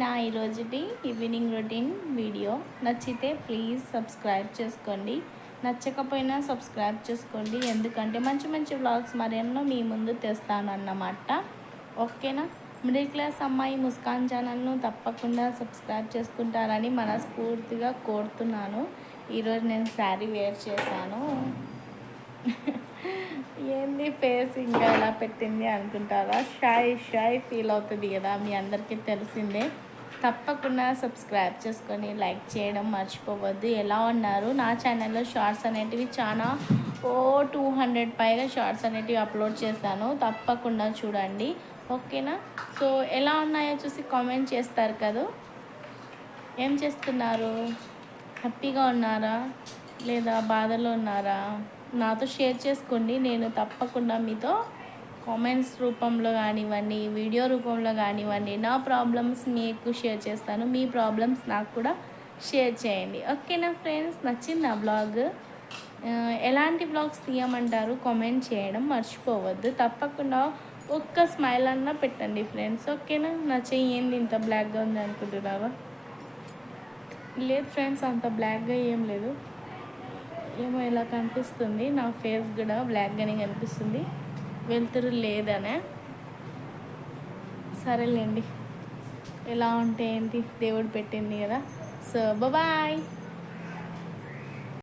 నా ఈరోజుటి evening routine video. నచ్చితే please subscribe చేసుకోండి, నచ్చకపోయినా సబ్స్క్రైబ్ చేసుకోండి. ఎందుకంటే మంచి మంచి వ్లాగ్స్ మరెన్నో మీ ముందు తెస్తాను అన్నమాట. ఓకేనా? మిడిల్ క్లాస్ అమ్మాయి ముస్కాన్ ఛానల్ను తప్పకుండా సబ్స్క్రైబ్ చేసుకుంటారని మనస్ఫూర్తిగా కోరుతున్నాను. ఈరోజు నేను శారీ వేర్ చేశాను. ఏంది ఫేస్ ఇంకా ఎలా పెట్టింది అనుకుంటారా? షై ఫీల్ అవుతుంది కదా, మీ అందరికీ తెలిసిందే. తప్పకుండా సబ్స్క్రైబ్ చేసుకొని లైక్ చేయడం మర్చిపోవద్దు. ఎలా ఉన్నారు? నా ఛానల్లో షార్ట్స్ అనేటివి చాలా 200 పైగా షార్ట్స్ అనేటివి అప్లోడ్ చేశాను. తప్పకుండా చూడండి. ఓకేనా? సో ఎలా ఉన్నాయో చూసి కామెంట్ చేస్తారు కదా. ఏం చేస్తున్నారు? హ్యాపీగా ఉన్నారా లేదా బాధలో ఉన్నారా? నాతో షేర్ చేసుకోండి. నేను తప్పకుండా మీతో కామెంట్స్ రూపంలో కానివ్వండి, వీడియో రూపంలో కానివ్వండి, నా ప్రాబ్లమ్స్ మీకు షేర్ చేస్తాను. మీ ప్రాబ్లమ్స్ నాకు కూడా షేర్ చేయండి. ఓకేనా ఫ్రెండ్స్? నచ్చింది ఆ బ్లాగ్? ఎలాంటి బ్లాగ్స్ తీయమంటారు కామెంట్ చేయడం మర్చిపోవద్దు. తప్పకుండా ఒక్క స్మైల్ అన్నా పెట్టండి ఫ్రెండ్స్. ఓకేనా? నా చెయ్యి ఏంది ఇంత బ్లాక్గా ఉంది అనుకుంటున్నారా? లేదు ఫ్రెండ్స్, అంత బ్లాక్గా ఏం లేదు. ఏమో ఇలా కనిపిస్తుంది. నా ఫేస్ కూడా బ్లాక్గానే కనిపిస్తుంది, వెలుతురు లేదనే. సరేలేండి, ఎలా ఉంటే ఏంటి, దేవుడు పెట్టింది కదా. So bye.